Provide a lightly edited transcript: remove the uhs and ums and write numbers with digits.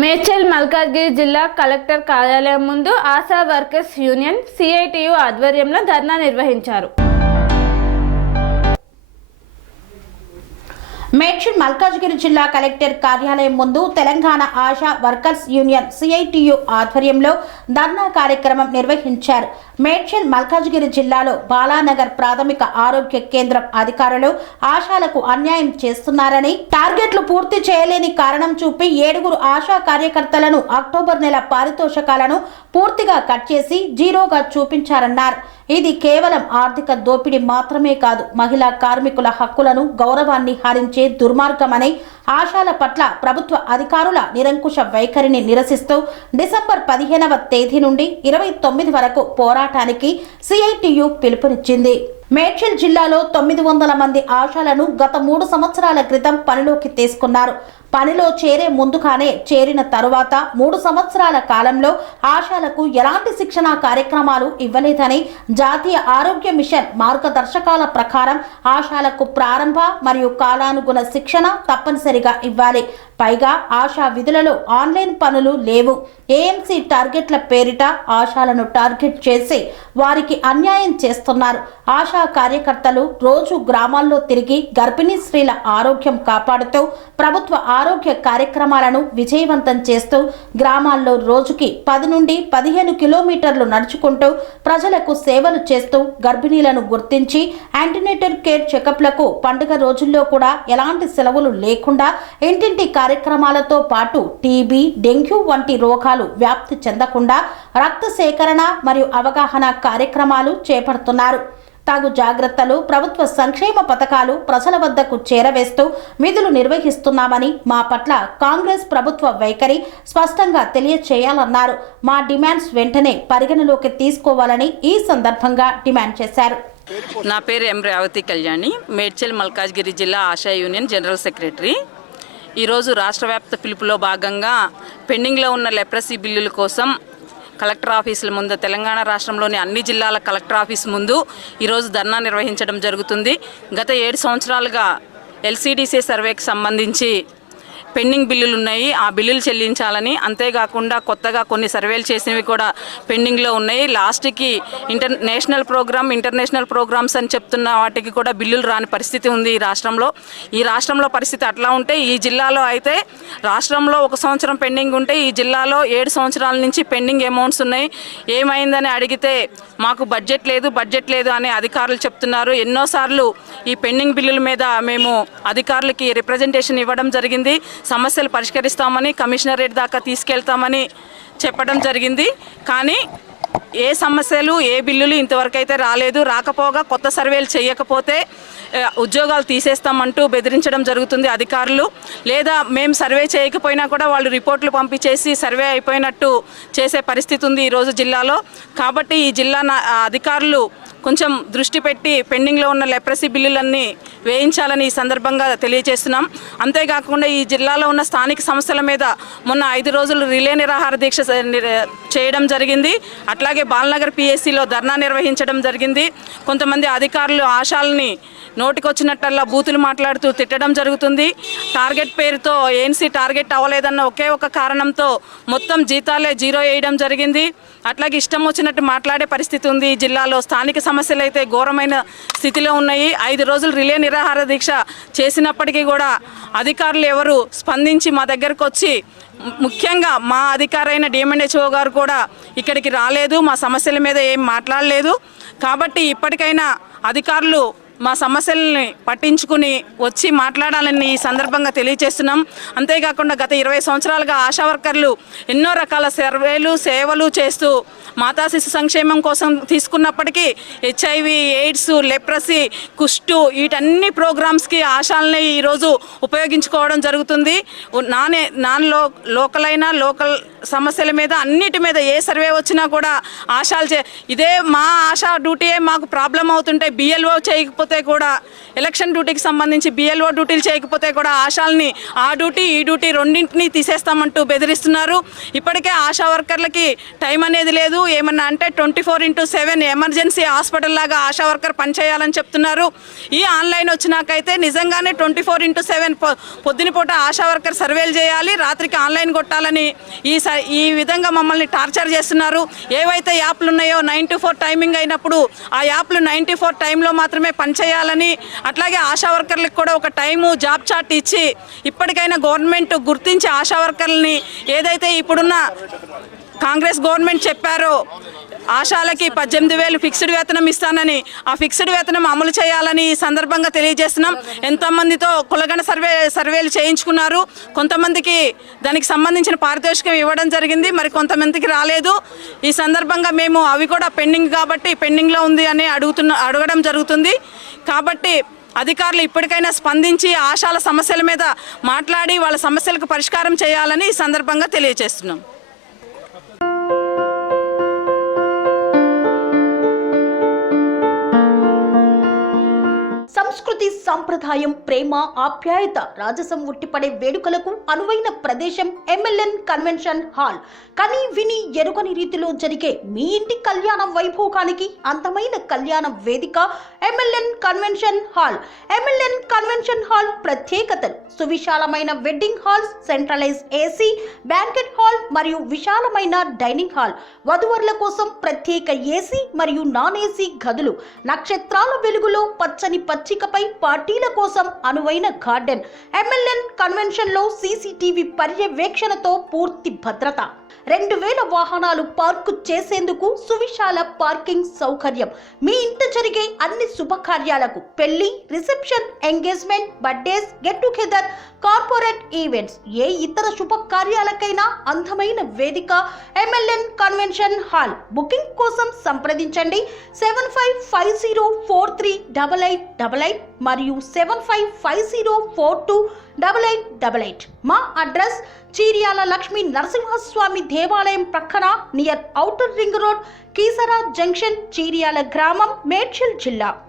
మేడ్చల్ మల్కాజ్గిరి జిల్లా కలెక్టర్ కార్యాలయం ముందు ఆశా వర్కర్స్ యూనియన్ సిఐటియు ఆధ్వర్యంలో ధర్నా నిర్వహించారు. మేడ్చల్ మల్కాజ్గిరి జిల్లా కలెక్టర్ కార్యాలయం ముందు Telangana ASHA workers union CITU ఆధ్వర్యంలో ధర్నా కార్యక్రమం నిర్వహించారు. మేడ్చల్ మల్కాజ్గిరి జిల్లాలో బాలానగర్ ప్రాథమిక ఆరోగ్య కేంద్రం అధికారులు ఆశాలకు అన్యాయం చేస్తున్నారని, టార్గెట్లు పూర్తి చేయలేని కారణం చూపి 7 ఆశా కార్యకర్తలను అక్టోబర్ నెల పారితోషికాలను పూర్తిగా కట్ చేసి జీరోగా చూపించారన్నారు. ఇది కేవలం ఆర్థిక దోపిడీ మాత్రమే కాదు, మహిళా కార్మికుల హక్కులను, గౌరవాన్ని హరించే దుర్మార్గమని, ఆశాల పట్ల ప్రభుత్వ అధికారుల నిరంకుశ వైఖరిని నిరసిస్తూ డిసెంబర్ 15వ తేదీ నుండి 29 వరకు పోరాటానికి సిఐటియు పిలుపునిచ్చింది. మేడ్చల్ జిల్లాలో 900 మంది ఆశాలను గత 3 సంవత్సరాల క్రితం పనిలోకి తీసుకున్నారు. పనిలో చేరే ముందుగానే చేరిన తరువాత 3 సంవత్సరాల కాలంలో ఆశాలకు ఎలాంటి శిక్షణ కార్యక్రమాలు ఇవ్వలేదని, జాతీయ ఆరోగ్య మిషన్ మార్గదర్శకాల ప్రకారం ఆశాలకు ప్రారంభ మరియు కాలానుగుణ శిక్షణ తప్పనిసరిగా ఇవ్వాలి. పైగా ఆశా విధులలో ఆన్లైన్ పనులు లేవు. ఏఎంసీ టార్గెట్ల పేరిట ఆశాలను టార్గెట్ చేసి వారికి అన్యాయం చేస్తున్నారు. ఆశా కార్యకర్తలు రోజు గ్రామాల్లో తిరిగి గర్భిణీ స్త్రీల ఆరోగ్యం కాపాడుతూ ప్రభుత్వ ఆరోగ్య కార్యక్రమాలను విజయవంతం చేస్తూ గ్రామాల్లో రోజుకి 10 నుండి 15 కిలోమీటర్లు నడుచుకుంటూ ప్రజలకు సేవలు చేస్తూ గర్భిణీలను గుర్తించి యాంటీనేటర్ కేర్ చెకప్లకు పండుగ రోజుల్లో కూడా ఎలాంటి సెలవులు లేకుండా ఇంటింటి కార్యక్రమాలతో పాటు టీబీ, డెంగ్యూ వంటి రోగాలు వ్యాప్తి చెందకుండా రక్త సేకరణ మరియు అవగాహన కార్యక్రమాలు చేపడుతున్నారు. తగు జాగ్రత్తలు, ప్రభుత్వ సంక్షేమ పథకాలు ప్రజల వద్దకు చేరవేస్తూ విధులు నిర్వహిస్తున్నామని, మా పట్ల కాంగ్రెస్ ప్రభుత్వ వైఖరి స్పష్టంగా తెలియచేయాలన్నారు. మా డిమాండ్స్ వెంటనే పరిగణలోకి తీసుకోవాలని ఈ సందర్భంగా డిమాండ్ చేశారు. నా పేరు ఎం రేవతి కళ్యాణి, మేడ్చల్ మల్కాజ్గిరి జిల్లా ఆశా యూనియన్ జనరల్ సెక్రటరీ. ఈరోజు రాష్ట్ర వ్యాప్త పిలుపులో భాగంగా పెండింగ్లో ఉన్న లెప్రసీ బిల్లుల కోసం కలెక్టర్ ఆఫీసుల ముందు, తెలంగాణ రాష్ట్రంలోని అన్ని జిల్లాల కలెక్టర్ ఆఫీస్ ముందు ఈరోజు ధర్నా నిర్వహించడం జరుగుతుంది. గత 7 సంవత్సరాలుగా ఎల్సిడిసి సర్వేకి సంబంధించి పెండింగ్ బిల్లులు ఉన్నాయి. ఆ బిల్లులు చెల్లించాలని, అంతేకాకుండా కొత్తగా కొన్ని సర్వేలు చేసినవి కూడా పెండింగ్లో ఉన్నాయి. లాస్ట్కి నేషనల్ ప్రోగ్రామ్, ఇంటర్నేషనల్ ప్రోగ్రామ్స్ అని చెప్తున్న వాటికి కూడా బిల్లులు రాని పరిస్థితి ఉంది ఈ రాష్ట్రంలో పరిస్థితి అట్లా ఉంటే, ఈ జిల్లాలో అయితే రాష్ట్రంలో 1 సంవత్సరం పెండింగ్ ఉంటే ఈ జిల్లాలో 7 సంవత్సరాల నుంచి పెండింగ్ అమౌంట్స్ ఉన్నాయి. ఏమైందని అడిగితే మాకు బడ్జెట్ లేదు అని అధికారులు చెప్తున్నారు. ఎన్నోసార్లు ఈ పెండింగ్ బిల్లుల మీద మేము అధికారులకి రిప్రజెంటేషన్ ఇవ్వడం జరిగింది. సమస్యలు పరిష్కరిస్తామని, కమిషనరేట్ దాకా తీసుకెళ్తామని చెప్పడం జరిగింది. కానీ ఏ సమస్యలు, ఏ బిల్లులు ఇంతవరకు అయితే రాలేదు. రాకపోగా కొత్త సర్వేలు చేయకపోతే ఉద్యోగాలు తీసేస్తామంటూ బెదిరించడం జరుగుతుంది అధికారులు. లేదా మేము సర్వే చేయకపోయినా కూడా వాళ్ళు రిపోర్ట్లు పంపించేసి సర్వే అయిపోయినట్టు చేసే పరిస్థితి ఉంది ఈరోజు జిల్లాలో. కాబట్టి ఈ జిల్లా అధికారులు కొంచెం దృష్టి పెట్టి పెండింగ్లో ఉన్న లెప్రసీ బిల్లులన్నీ వేయించాలని ఈ సందర్భంగా తెలియజేస్తున్నాం. అంతేకాకుండా ఈ జిల్లాలో ఉన్న స్థానిక సమస్యల మీద మొన్న 5 రోజులు రిలే నిరాహార దీక్ష చేయడం జరిగింది. అట్లాగే బాలనగర్ పిఎస్సిలో ధర్నా నిర్వహించడం జరిగింది. కొంతమంది అధికారులు ఆశాలని నోటికొచ్చినట్టల్లా బూతులు మాట్లాడుతూ తిట్టడం జరుగుతుంది. టార్గెట్ పేరుతో ఏఎన్సీ టార్గెట్ అవ్వలేదన్న ఒకే ఒక కారణంతో మొత్తం జీతాలే జీరో వేయడం జరిగింది. అట్లాగే ఇష్టం వచ్చినట్టు మాట్లాడే పరిస్థితి ఉంది ఈ జిల్లాలో. స్థానిక సమస్యలు అయితే ఘోరమైన స్థితిలో ఉన్నాయి. 5 రోజులు రిలే నిరాహార దీక్ష చేసినప్పటికీ కూడా అధికారులు ఎవరు స్పందించి మా దగ్గరకు వచ్చి, ముఖ్యంగా మా అధికారైన డిఎంఎన్హెచ్ఓ గారు కూడా ఇక్కడికి రాలేదు, మా సమస్యల మీద ఏం మాట్లాడలేదు. కాబట్టి ఇప్పటికైనా అధికారులు మా సమస్యల్ని పట్టించుకుని వచ్చి మాట్లాడాలని ఈ సందర్భంగా తెలియజేస్తున్నాం. అంతేకాకుండా గత 20 సంవత్సరాలుగా ఆశా వర్కర్లు ఎన్నో రకాల సర్వేలు, సేవలు చేస్తూ మాతా శిశు సంక్షేమం కోసం తీసుకున్నప్పటికీ హెచ్ఐవి, ఎయిడ్స్, లెప్రసీ, కుష్టు వీటన్ని ప్రోగ్రామ్స్కి ఆశాలని ఈరోజు ఉపయోగించుకోవడం జరుగుతుంది. లోకల్ సమస్యల మీద అన్నిటి మీద ఏ సర్వే వచ్చినా కూడా ఆశాలు ఇదే మా ఆశా డ్యూటీయే మాకు ప్రాబ్లం అవుతుంటే, బిఎల్ఓ చేయకపోతే చేయకపోతే కూడా ఎలక్షన్ డ్యూటీకి సంబంధించి BLO డ్యూటీలు చేయకపోతే కూడా ఆశాలని ఆ డ్యూటీ ఈ డ్యూటీ రెండింటినీ తీసేస్తామంటూ బెదిరిస్తున్నారు. ఇప్పటికే ఆశా వర్కర్లకి టైం అనేది లేదు. ఏమన్నా అంటే 24/7 ఎమర్జెన్సీ హాస్పిటల్ లాగా ఆశా వర్కర్ పనిచేయాలని చెప్తున్నారు. ఈ ఆన్లైన్ వచ్చినాకైతే నిజంగానే 24/7 పొద్దున పూట ఆశా వర్కర్ సర్వేలు చేయాలి, రాత్రికి ఆన్లైన్ కొట్టాలని ఈ విధంగా మమ్మల్ని టార్చర్ చేస్తున్నారు. ఏవైతే యాప్లు ఉన్నాయో 9 to 4 టైమింగ్ అయినప్పుడు ఆ యాప్లు 9 to 4 టైంలో మాత్రమే పనిచేయాలని, అట్లాగే ఆశా వర్కర్లకు కూడా ఒక టైము జాబ్ చార్ట్ ఇచ్చి ఇప్పటికైనా గవర్నమెంట్ గుర్తించి ఆశా వర్కర్లని ఏదైతే ఇప్పుడున్న కాంగ్రెస్ గవర్నమెంట్ చెప్పారో ఆశాలకి 18,000 ఫిక్స్డ్ వేతనం ఇస్తానని ఆ ఫిక్స్డ్ వేతనం అమలు చేయాలని ఈ సందర్భంగా తెలియజేస్తున్నాం. ఎంతమందితో కులగణ సర్వేలు చేయించుకున్నారు, కొంతమందికి దానికి సంబంధించిన పారితోషికం ఇవ్వడం జరిగింది, మరి కొంతమందికి రాలేదు. ఈ సందర్భంగా మేము అవి కూడా పెండింగ్ కాబట్టి పెండింగ్లో ఉంది అని అడగడం జరుగుతుంది. కాబట్టి అధికారులు ఇప్పటికైనా స్పందించి ఆశాల సమస్యల మీద మాట్లాడి వాళ్ళ సమస్యలకు పరిష్కారం చేయాలని ఈ సందర్భంగా తెలియజేస్తున్నాం. సంస్కృతి, సాంప్రదాయం, ప్రేమ, ఆప్యాయత, రాజసం ఉట్టిపడే వేడుకలకు అనువైన ప్రదేశం MLN కన్వెన్షన్ హాల్. కని విని ఎరుగని రీతిలో జరిగే మీ ఇంటి కళ్యాణ వైభోగానికి అందమైన కళ్యాణ వేదిక MLN convention hall. MLN convention hall ప్రత్యేకతలు: సువిశాలమైన wedding halls, centralise AC, banquet hall మరియు విశాలమైన డైనింగ్ హాల్, వధువరుల కోసం ప్రత్యేక AC మరియు నాన్ AC గదులు, నక్షత్రాల వెలుగులో పచ్చని పచ్చికపై పార్టీల కోసం అనువైన గార్డెన్. MLN కన్వెన్షన్ లో CCTV పర్యవేక్షణతో పూర్తి భద్రత. 2000 వాహనాలు పార్కు చేసేందుకు సువిశాల పార్కింగ్ సౌకర్యం. మీ ఇంట జరిగే అన్ని శుభకార్యాలకు, పెళ్లి, reception, engagement, birthdays, get together, corporate events, ఏ ఇతర శుభకార్యాలకైనా అందమైన వేదిక MLN కన్వెన్షన్ హాల్. బుకింగ్ కోసం సంప్రదించండి 7550438888 మరియు 7550428888. మా అడ్రస్ చీర్యాల లక్ష్మీ నరసింహస్వామి దేవాలయం ప్రక్కన, near outer ring road, Keesara junction, Cheeryal గ్రామం, మేడ్చల్ జిల్లా.